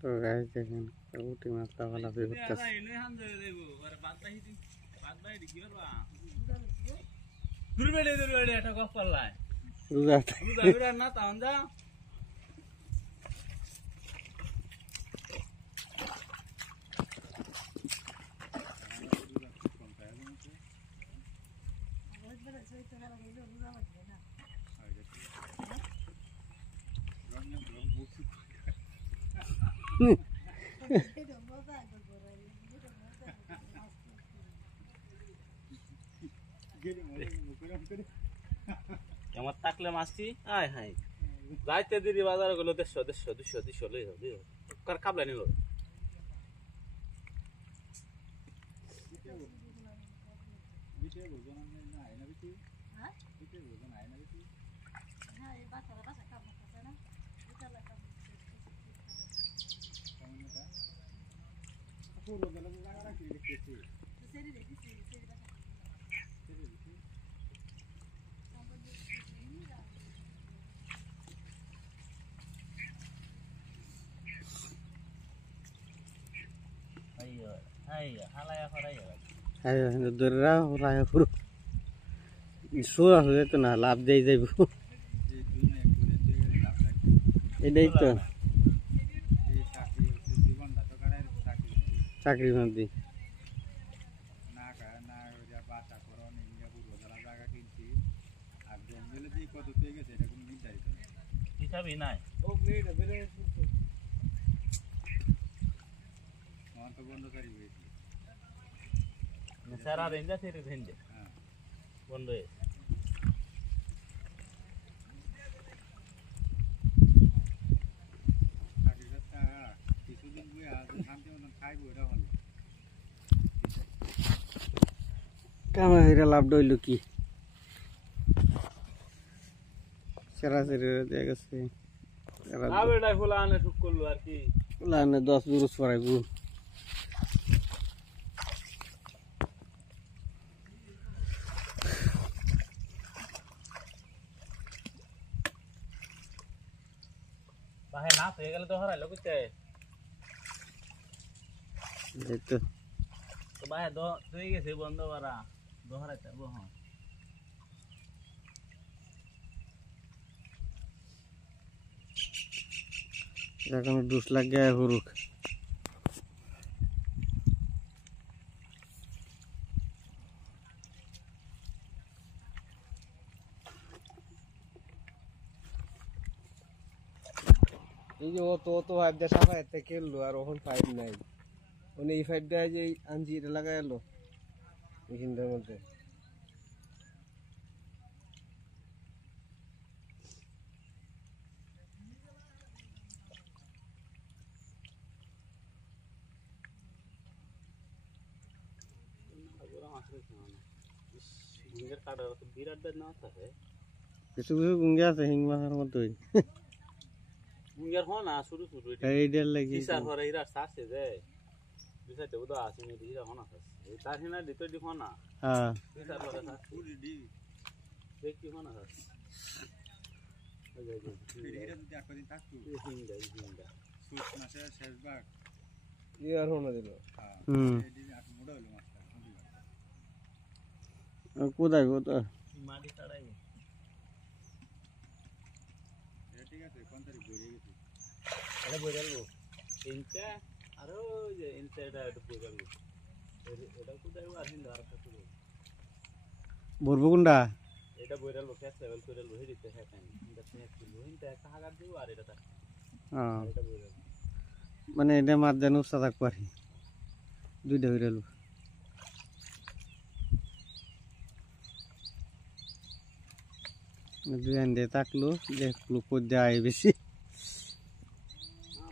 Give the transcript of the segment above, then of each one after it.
তো গাইস দেখেন উঠি মাছ লাফালাফি করতেছে আমার তাকলে মাছটি আয় হাই যাইতে দিদি বাজার গেলো 150 লই কার কাবলা নিল তো না লাভ দিয়ে যাইব এটাই তো চাকরি মধ্যে হিসাবই নাই সারা রেঞ্জা ফেরে রেঞ্জে বন্ধ হয়ে কামাইরা লাভ ডইল কি সেরা সেরে দিয়ে গেছে আবেটাই ফুলা আনে টুক করলো আর কি লানে 10 গুরুস পড়াইব বাহে না হয়ে গেলে তো হারাইলো কইতে এই তো তো বাহে হয়ে গেছে বন্ধ করা দোহারাইতে হবে হ্যাঁ এখন ডুস লাগ গয়া হুরুক এই যে ও তো ভাব দে সাফা এতে খেললো আর ওখান পাইপ নাই ওনে এই পাইপ দেয় যে আঞ্জিটা লাগাই এলো এখানটার মধ্যে কিছু কিছু গুঙ্গে আছে হিং মাছের মতোই মুঙ্গের হয় না শুরু এইটার লাগি কিসার হরে ইরা সাসে যে দুসাইতে উদা আছে নি দিরা হনা সাস এই তার হিনা দিতে দি হনা হ্যাঁ কিসার হরে সাস পুরি দি দেখি হনা সাস এটা যদি একদিন থাকতো হিংদা সুস মাসে শেষবার ইয়ার হনা দিল হ্যাঁ এই আট মোড়া হলো মাছটা কোথায় কোথায় মাটি ছাড়াই ঠিক আছে কোন তারিখ বইরে গেছে এটা বইরালবো ইনটা আর ওই যে ইনটা এটা বইরালবো এটা কোথায় আর হিন্দা আর কাছে বরবগুন্ডা এটা বইরালবো ক্যাশ লেভেল কইরালবো হেরিতে হ্যাঁ কাই ইনটা স্নেক দিলো ইনটা একটা হাগার দিব আর এটা তা হ্যাঁ এটা বইরালবো মানে এটা মাছ জানো সাদাক পারি দুইটা হইরালো দুই আন্দে তাকলো দেখলো পদ্যা আয় বেশি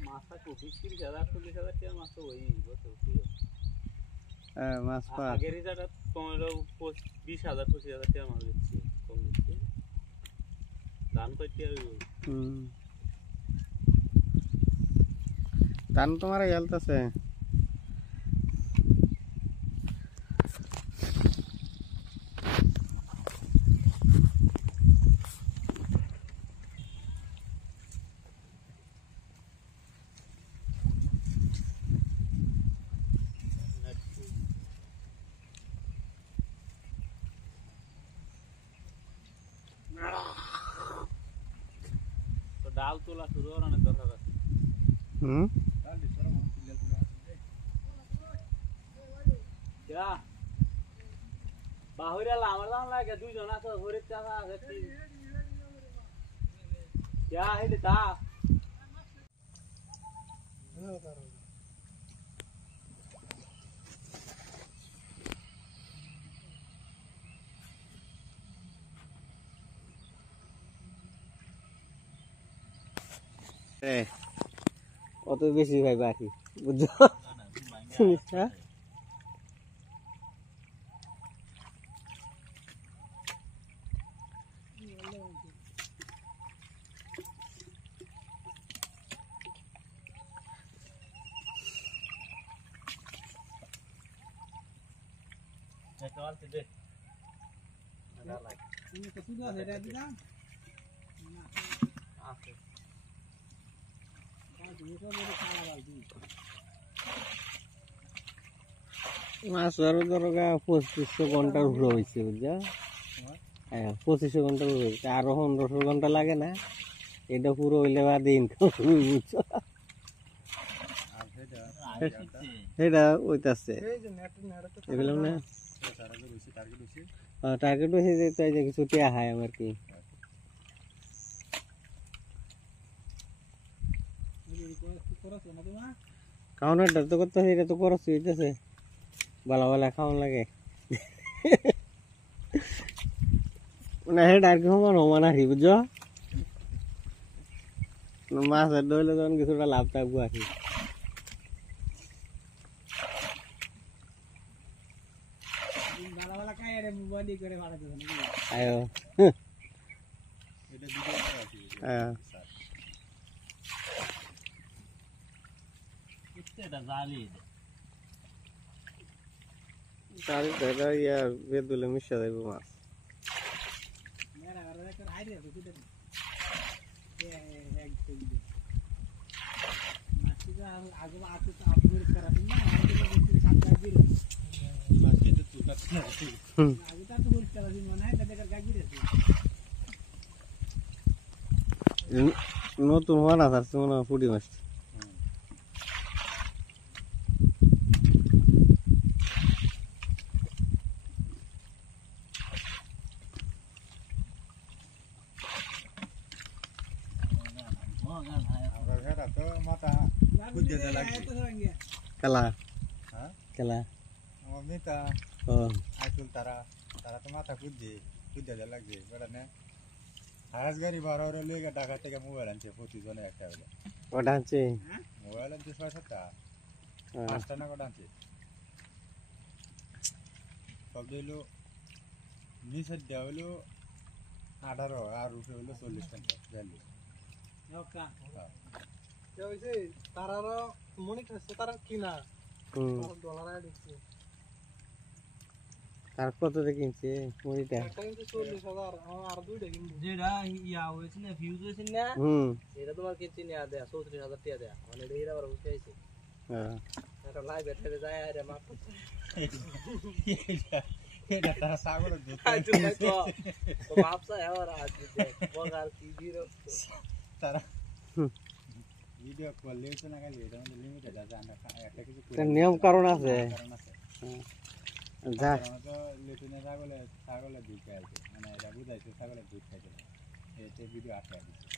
মাছটা খুব 20,000-40,000 টাকা মাছ তো ওই বছর হ্যাঁ মাছ পা আগের হিসাবটা 15-20,000-25,000 টাকা মাছ দিচ্ছে কম দিচ্ছে ধান কইতে ধান তোমার হেলতেছে তো ডাল তোলা শুরু করার দরকার আছে क्या बाहुऱ्या लांब लांब लागे तू जणाचं होरीत त्याचा क्या आहे ते ता অত বেশি ভাই বাকি বুঝছো হ্যাঁ चल के दे মাছ ধরো 2500 ঘন্টার উপরে হয়েছে বুঝছো হ্যাঁ 2500 ঘন্টার উপরে হয়েছে আরো 1500 ঘন্টা লাগে না এটা পুরো হইলে বাদ ইনকাম বুঝছো এটা ওইটাছে এগুলো না টার্গেট হয়েছে যে তাই যে কিছু টিয়া হয় আমার কি খাওয়ানোটা তো করতেছে এটা তো খরচ হইতেছে ভালো ভালো খাওয়ান লাগে মানে হেড আর কি সমান আর কি বুঝছো মাছের ধরলে তখন কিছুটা লাভ থাকবো আর কি আয়ো এটা জালি বেদুলে মিশা যাইব মাছ নতুন হওয়া না তার মনে হয় পুঁটি মাছ খেলা খেলা তারা তো মাথা কুদ্দে লাগছে বেড়া না হারাস গাড়ি বারো লেগে ঢাকা থেকে মোবাইল আনছে প্রতিজনে একটা হলে ওটা হচ্ছে মোবাইল আনছে 6-7টা 5টা না কটা আনছে সব হইলো নিচের দেওয়া হইলো 18 আর উপরে হইলো 40 টাকা ভ্যালু তারারও মনিটর তার কিনা ডলার আয় দিচ্ছে তার কত দিয়ে কিনছে মুড়িটা একটা কিন্তু 40,000 আর দুইটা কিনবো যেটা ইয়া হয়েছে না ফিউজ হয়েছে না এটা তোমার কিনছি নিয়ে দেয়া 34,000 টাকা দেয়া মানে এটা এরা আবার বুঝতে আইছে হ্যাঁ এটা লাইভ এতে যায় আরে মাপ এটা তারা সাগর দুধ তো মাপ চাই আর আজ দিতে বগার কি দিরো তারা ভিডিও করলে তো না গেলে এটা মানে লিমিটেড আছে আমরা একটা কিছু নিয়ম কারণ আছে যা তো লেটুনে ছাগলে দুধ খাইছে মানে এটা বুঝাইছে ছাগলের দুধ খাইছে এতে ভিডিও আটকে দিচ্ছে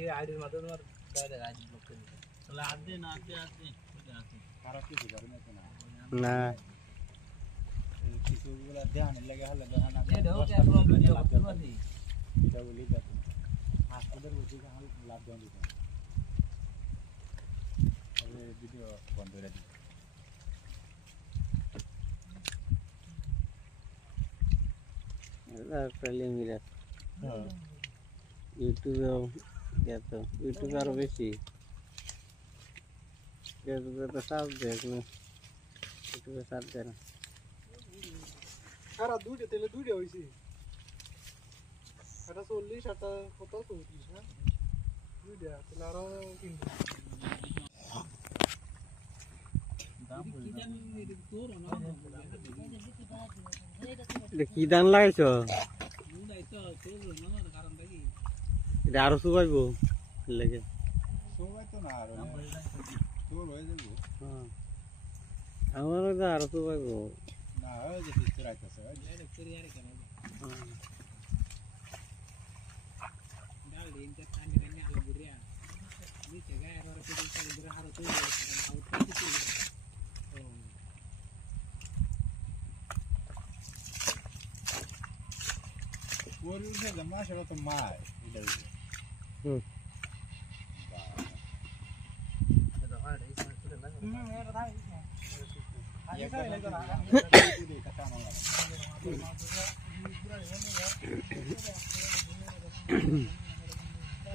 এই আইডির মাধ্যমে তোমার ডাইরেক্ট আইডি ব্লক করে দিতে তাহলে আদে না আদে খারাপ কিছু করে না না কিছুগুলো ধ্যান লাগে হলে দেখা না এটা ওকে একদম ভিডিও করতে পারি এটা বলি দেখো হাসপাতালের বসে লাভ দেন দিতে ভিডিও বন্ধ করে দিই একটা মিরাজ ইউটিউবেও এত ইউটিউবে আরো বেশি ফেসবুকে তো সার্চ দেয় না ইউটিউবে সার্চ দেয় না আর দুইটা তেলে দুইটা হয়েছে একটা 40 একটা কত 34 না দুইটা তেলে আরো কিনবো এটা কি ধান লাগাইছ এটা আরো শুকাইবো লেগে সবাই তো না আর তোর হয়ে যাবো আমারও তো আরো শুকাইবো না হয়ে যে ফিস্ট রাখতেছে ওর উঠে জমা সেটা তো মায় এটা হুম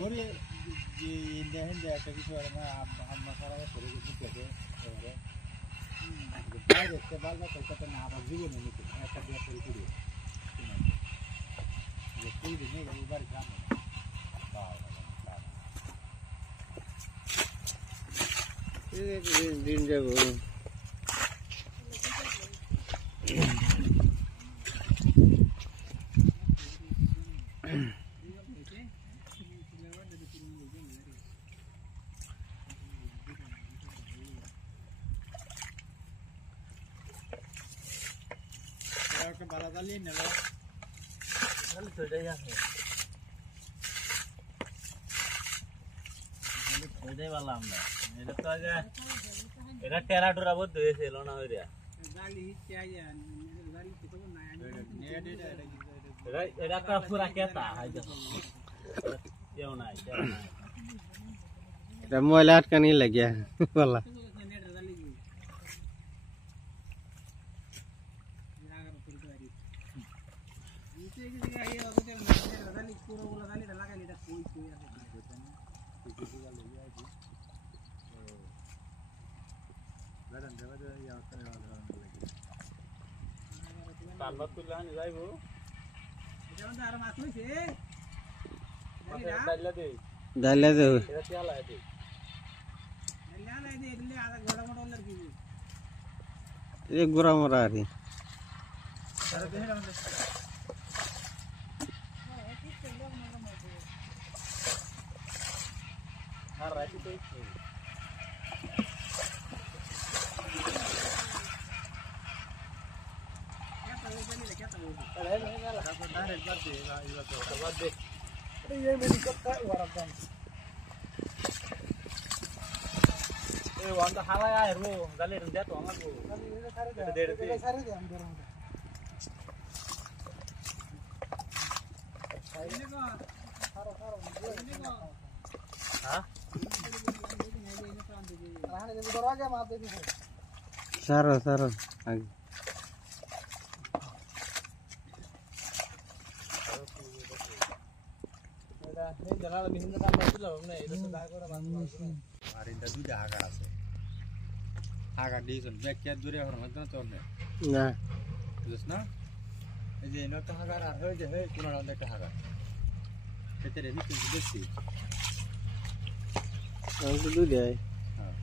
ওরে যে দেখেন যে একটা কিছু আর না আমরা সারা করে দিতে দে ওরে বাইরে থেকে বালবা কলকাতা না আবার জীবনে নিতে একটা বিয়ে করে দিও যে ফুল দিনে এবারে গ্রাম দিন যাবো একটা বালা দালি নেব তাহলে তো এটাই আছে এটাই বললাম আমরা এটা তো আগে এটা টেরাটোরা বদ্ধ হয়েছিল না হইরা এটা একটা পুরা কেতা হয় দেখো কেউ নাই এটা ময়লা আটকানি লাগিয়া বলা তালবাত করলে হানি যাইবো ডাইলে দে এই গোড়া মরা আরে আর রাইতে তো వంద హాలయా ఎర్రో గల్లే రందే తో అమకు దేడే সারে দে আমি ধরো রাহানে যে দরওয়াজা মাপ দে দিছে সারো সারো আগে এটা এই জানালা বিভিন্ন কাম করছিল না এটা তো দাগ করে বাঁধ আর এটা দুইটা হাগা আছে হাগা দিয়েছেন ব্যাগ কে দূরে হর না তো না বুঝছ না এই যে এনে তো হাগা আর হয়ে যে হয়ে কোন রাউন্ড একটা হাগা এতে রে কিন্তু দেখছি আমি তো দুধ দেয় হ্যাঁ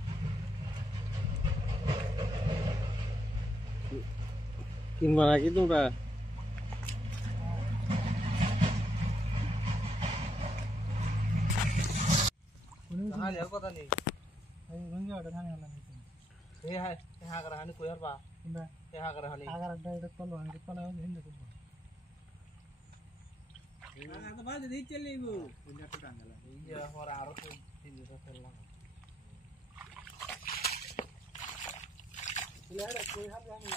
কিনবা নাকি তোমরা হাল এর কথা নেই এই রঙে ওটা ধানে হলা নাই এই হ্যাঁ হ্যাঁ করে হানি কইর বা কিংবা এই হ্যাঁ করে হানি আগার ডাইরেক্ট কল আমি কল আমি হিন্দে করব তো বাজে দেই চলেইবো কোনটা তো টান দিলাম এই যে হরা আরো তো 3 লিটার ফেললাম লেড়া কই হাতে আমি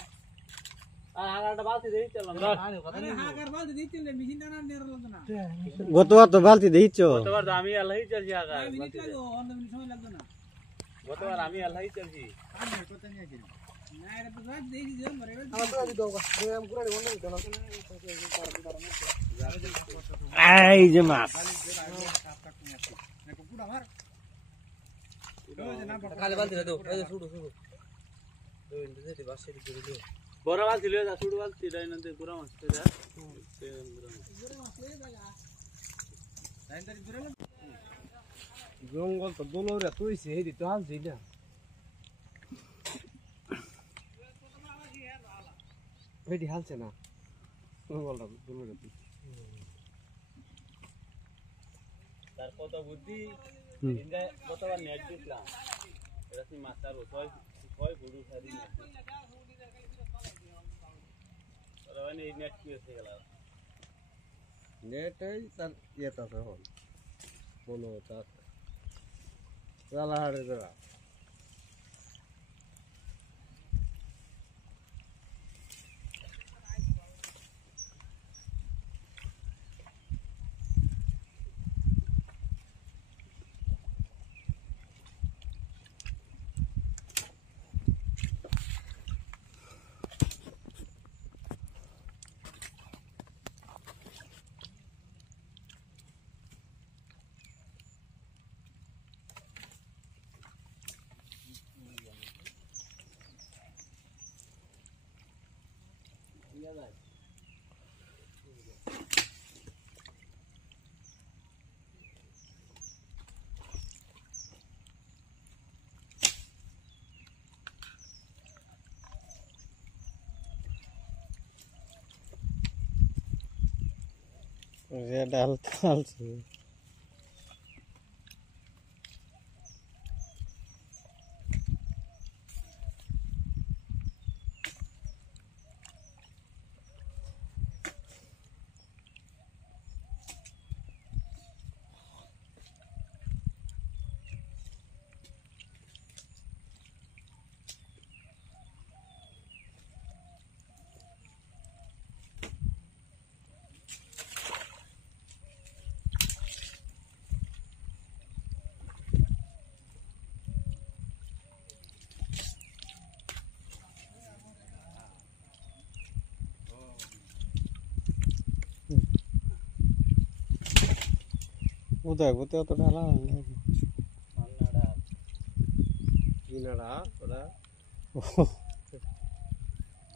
আর হাগারটা বালতি দেই চললাম হানি কথা নেই হাগার বালতি দেই চলে মেশিনটা না নের লাগতো না গতবার তো বালতি দিয়েছ গতবার আমি আল্লাহই চলছি হাগার মিনিট লাগো 15 মিনিট সময় লাগতো না গতবার আমি আল্লাহই চলছি আমি কত নিয়ে গেলাম আমার তো আদি দাও আমি পুরো বন্ধ দিতে না এই যে মাছ খালি বালতি দাও এই যে শুড়ু শুড়ু দুই ইন্দ্র বাসে দিলে বড় মাছ ছিল যা ছোট মাছ ছিল এনতে পুরো মাছ ছিল যা জঙ্গল তো দোলরে তুইছে এই দিতে হাল দিলা এডি হালছে না জঙ্গলটা দোলরে তুই তার কত বুদ্ধি ইন্দা কতবার নেট দিলাম এটা কি মাছার ছয় ছয় গরু সারি নেট আর মানে এই নেট কি হয়ে গেল নেটাই তার ইয়েটা হল বলো তার রালাহাড়ে জরা ডাল খালছে কোথায় কোথায় অত ডালা কিনারা ওরা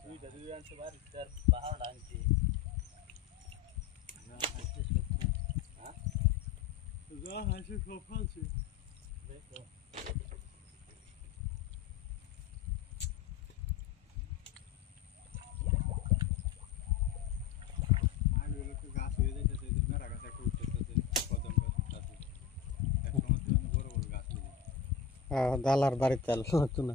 তুই যদি আনতে পারিস তার পাহাড় আনছি যা হাসে সব ফালছে দেখো আর ওগুলো তো গাছ হয়ে যাইতেছে এই যে মেরা গাছ একটা উঠতেছে কদম গাছ উঠতেছে একসময় তো বড় বড় গাছ হয়ে যায় দালার বাড়িতে চাল হতো না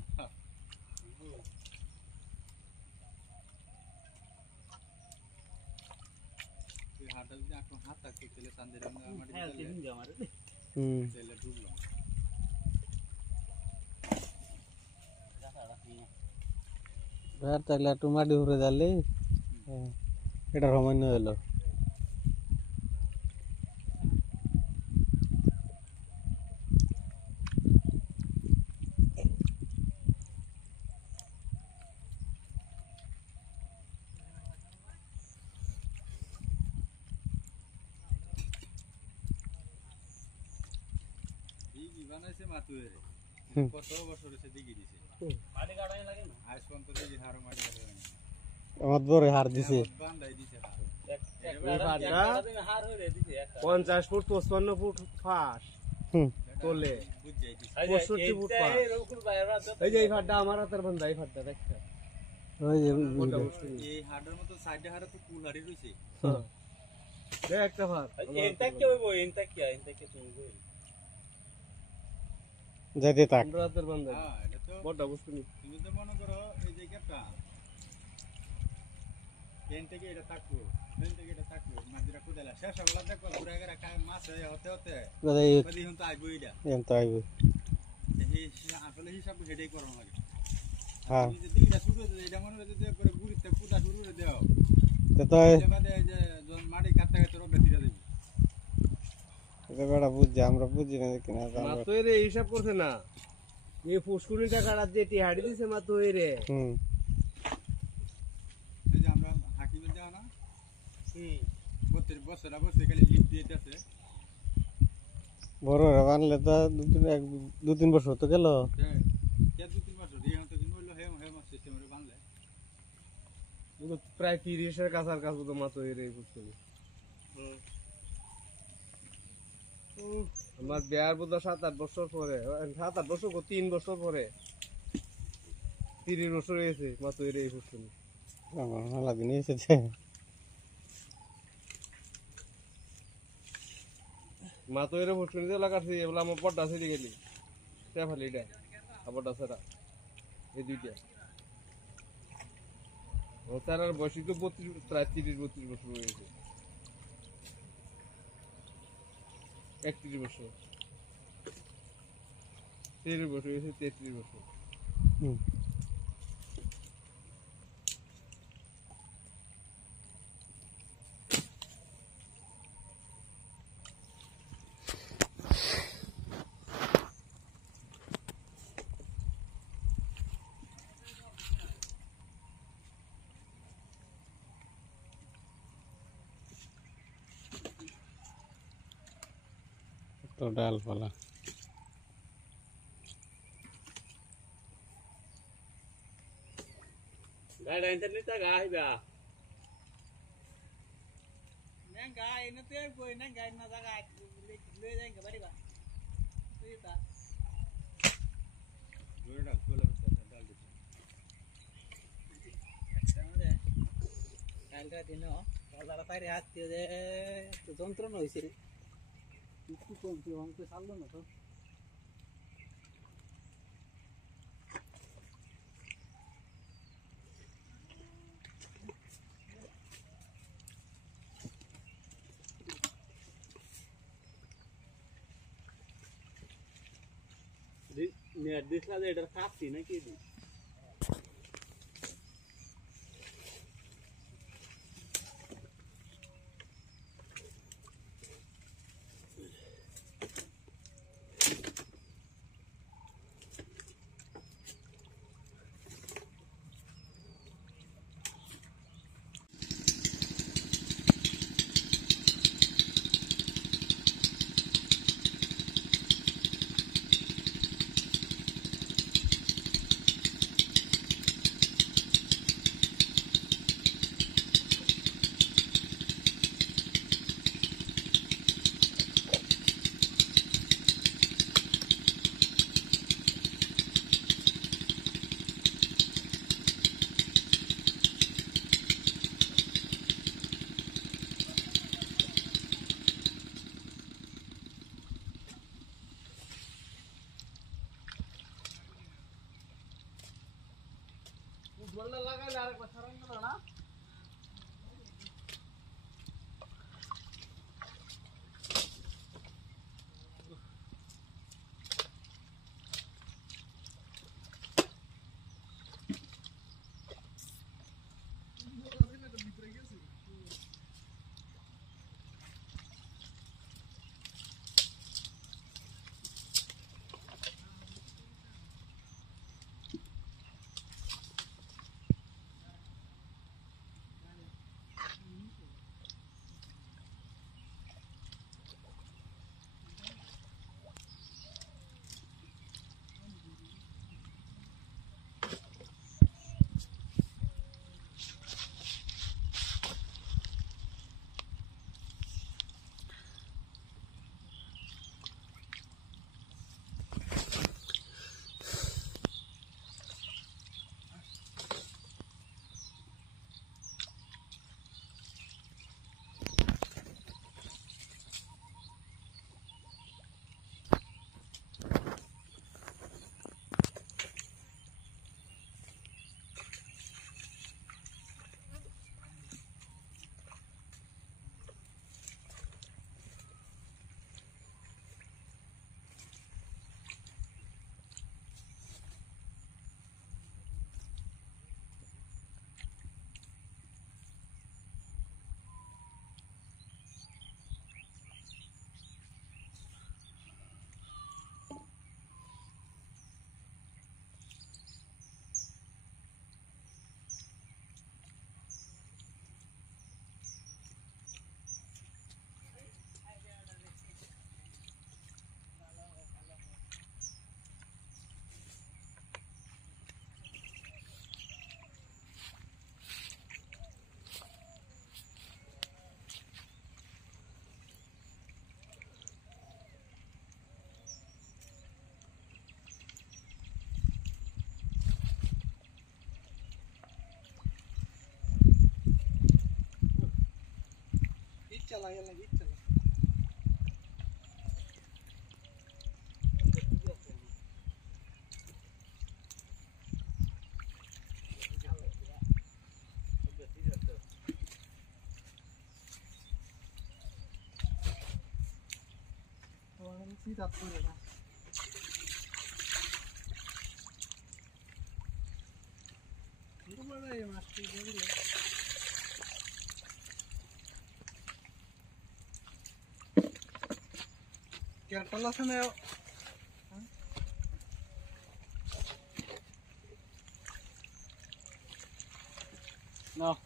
তুই হাতটা যদি এখন হাত থাকতো তাহলে চান্দের মাটি হ্যাঁ দিলে তিন আমার তাহলে ডুবলাম তাহলে একটু মাটি ঘুরে যালে এটা সামান্য হলো দিঘি বানাইছে মাতুয়ে কত বছর হয়েছে দিঘি দিছে মাটি কাটাই লাগে না আজ পর্যন্ত দিঘির হারো মাটি কাটে না আমার বড় হার দিছে বান্ধাই দিছে হার হয়ে দিছে 50 ফুট 55 ফুট ফাঁস তোলে বুঝাই দিছে 65 ফুট পাস। এই যে এই ফাড্ডা আমার হাতের বান্ধা এই ফাড্ডা দেখতে ওই যে এই হাড়ের মতো সাইডে হাড়ে তো কুল হাড়ি রইছে দেখ একটা ফার এনটা কি হইবো এনটা তুমি কই যেতে থাক আমরা হাতের বান্ধা হ্যাঁ এটা তো বড় বুঝনি তুমি তো মনে করো এই যে গ্যাপটা ট্রেন থেকে এটা থাকলো মাঝিরা কুদালা শেষ হলো দেখো ঘুরে ঘুরে মাছ হতে হতে বদি হুন তো আইবো এটা এত আইব আসলে হিসাব হেডেই করো লাগে হ্যাঁ তুমি যদি এটা শুরু করে এটা মনে যদি করে গুড়িতে কুদা শুরু করে দাও তো এটা বাদে এই যে যখন মাটি কাটতে কাটতে রোগটা ধীরে দেবে এটা বড় বুঝছে আমরা বুঝি না কিনা না তো এর হিসাব করছে না এই পুষ্কুনি টাকাটা যে টিহাড়ি দিছে মা তুই রে হুম এই যে আমরা হাকিমের যাও না হুম 32 বছর অবশ্যই খালি লিপ দিতেছে বড় বানলে তো দু তিন বছর তো গেল কে 2-3 বছর এই তো কিন্তু হলো হেম সিস্টেমের বানলে প্রায় 30 এর কাছাকাছি তো মা তুই রে পুষ্কুনি আমার বিয়ার বোধ 7-8 বছর পরে 7-8 বছর 3 বছর পরে 30 বছর হয়েছে মা তুই রে পুষ্কুনি আমার মেলা দিন এসেছে মা তুই রে পুষ্কুনি তো লাগাছি এগুলো আমার পড়টা আছে গেলি তেফালি এটা আবার দাসরা এই দুইটা ও তার আর বয়স তো 32 প্রায় 30-32 বছর হয়েছে 31 বছর 30 বছর হয়েছে 33 বছর হুম তো ডালপালা গাড়ি ইন্টারনেট তা গাইবা না গায় নতে কই না গায় না জায়গা লয়ে যাই বাড়িবা তুই তা জোরেটা চলে ডাল দিতে আমাদের কালটা দিন বাজারে পাইরে আত্মীয় যে যন্ত্রণা হইছে রে একটু কমছে অঙ্ক চাললো না তো নেট দিছলা যে এটার কাটছি নাকি বললা লাগাইলে আরেকবার সারান গেল না No.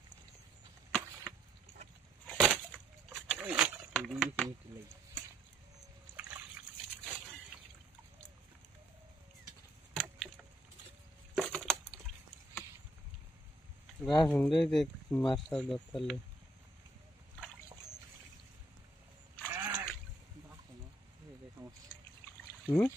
রাসুন দেখ মাছটা ধরতে হুম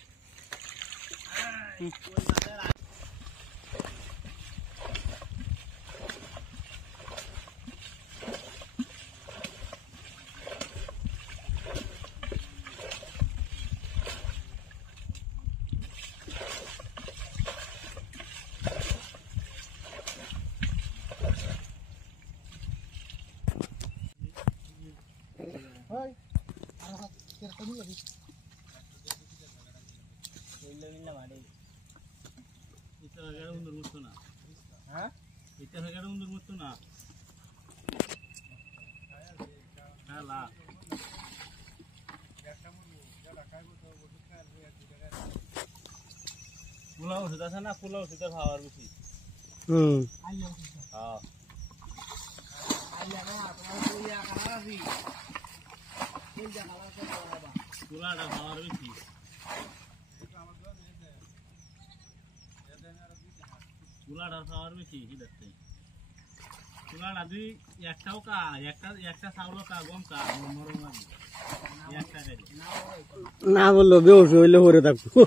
পোলা ওষুধ আছে না, পোলা ওষুধের খাওয়ার বেশি। পোলাটা খাওয়ার বেশি। পোলাটার খাওয়ার বেশি হিদাচ্ছে। পোলাটা দুই একটাও কা, একটা চাউল কা, গম কা, মরম একটা খাইলে না বললো বেউস হইলে পরে থাকবো।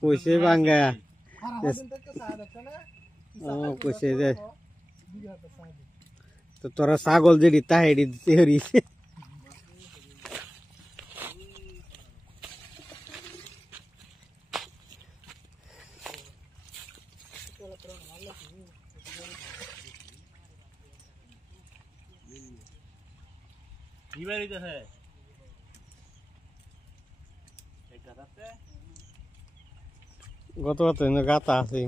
কইছে বাঙ্গা কইছে যে তো তোরা ছাগল যেটি তাহেরি দিতে হরিছে। গত গাতা আছে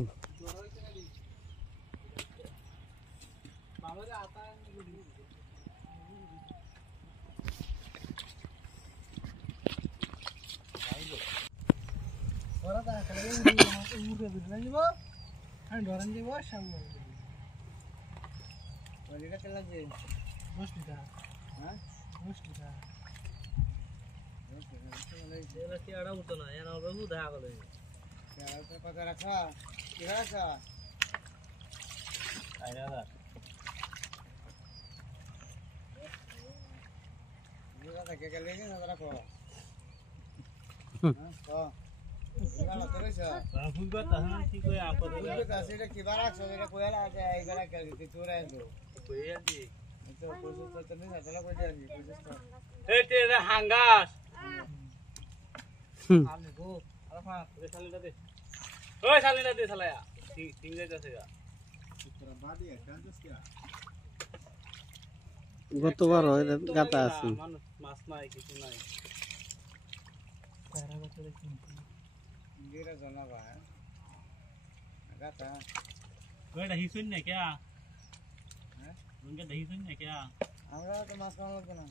গতবার গাতা আছে মাছ নাই, কিছু নাই। হিসুন না কে আমরা তো মাছ খাওয়া লাগবে না।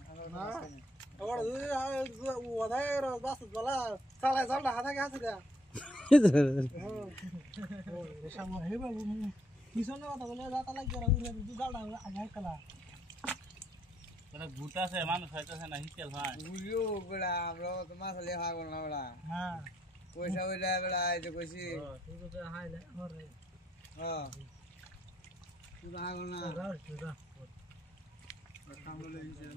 ঘুরতেছে মানুষ হইতেছে না, হিসেল হয় আমরা তো মাছ হলে খাবো না। পয়সা হইলে বেড়া এই যে কইছি তুই তো হাই না হরে হ্যাঁ তুই আগো না কামড়লে হিসেবে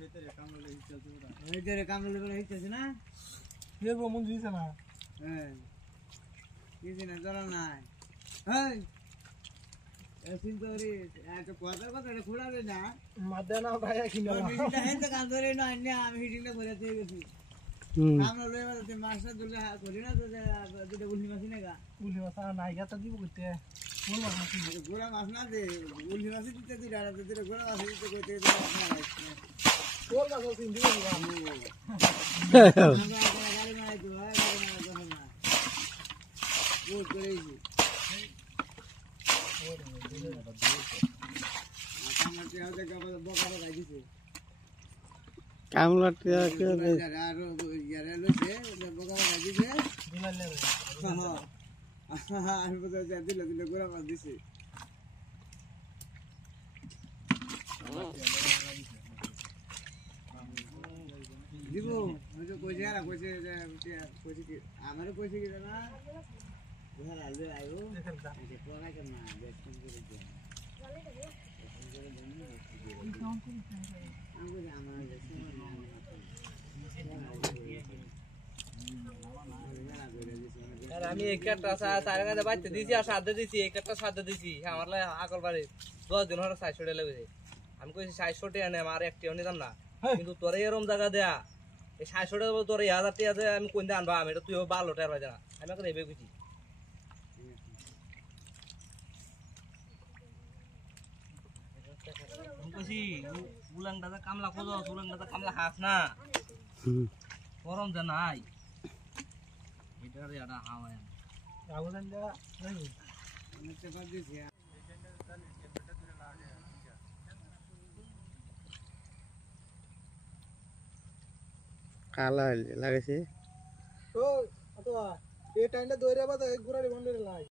ভিতরে কামড়লে হিসেবে তো ওরা এই যে কামলে বেড়া হইতেছে না দেখবো মন দিছে না হ্যাঁ কিছু না জরা নাই হেই এসিন তোরে এত কথা কথা খোলা রে না মাদে না ভাই কিনা মিটিংটা হেন তো কাম ধরে না অন্য আমি মিটিংটা করে দিয়ে গেছি হুম আমরা লয়ে বলতে মাস্টার দুলে করি না তো দুটো উল্লি মাছ না গা উলি মাছ নাই গাতা দিব কইতে কোন মাছ আছে গোড়া মাছ না দে উল্লি মাছ দিতে তুই ডাড়া দিতে গোড়া মাছ দিতে কইতে কোন মাছ আছে দিব দিবা আমরা গাড়ি না তো গাড়ি না না ও করেছি আমার চেয়ে দেখো বকা বকা দিছে কামলা টিয়া কে আর ইয়ারে লইছে বকা বকা দিছে দিলা লে আমি বলতে দিলে দিলে গোড়া মাছ দিছে দিব ওই যে কইছে আর কইছে যে কইছে কি আমারও কইছে কি জানা ঘর আলু আইও দেখেন দা যে কোনা কেন না দেখুন করে দে আমি আমার দেখুন আর আমি এক একটা সাড়ে কাছে বাইতে দিছি আর সাথে দিছি এক একটা সাথে দিছি আমার লাই আকল বাড়ি 10 দিন হরে 600 টাকা লেগে আমি কইছি 600 টাকা নে আমার একটিও নিতাম না কিন্তু তোরে এরম জায়গা দেয়া এই 600 টাকা তোরে 1000 টাকা দে আমি কোন আনবা আমি এটা তুইও ভালো টাকা পাই না আমি করে এবে কইছি আমি কইছি উলাং দাদা কামলা খোঁজো উলাং দাদা কামলা খাস না গরম যে নাই এটা রে এটা হাওয়া আগুন দা নাই আমি চেপা দিছি কালা লাগাইছে ও আতো এই টাইমটা দইরা বাদা গুড়ারি বন্ধ রে লাই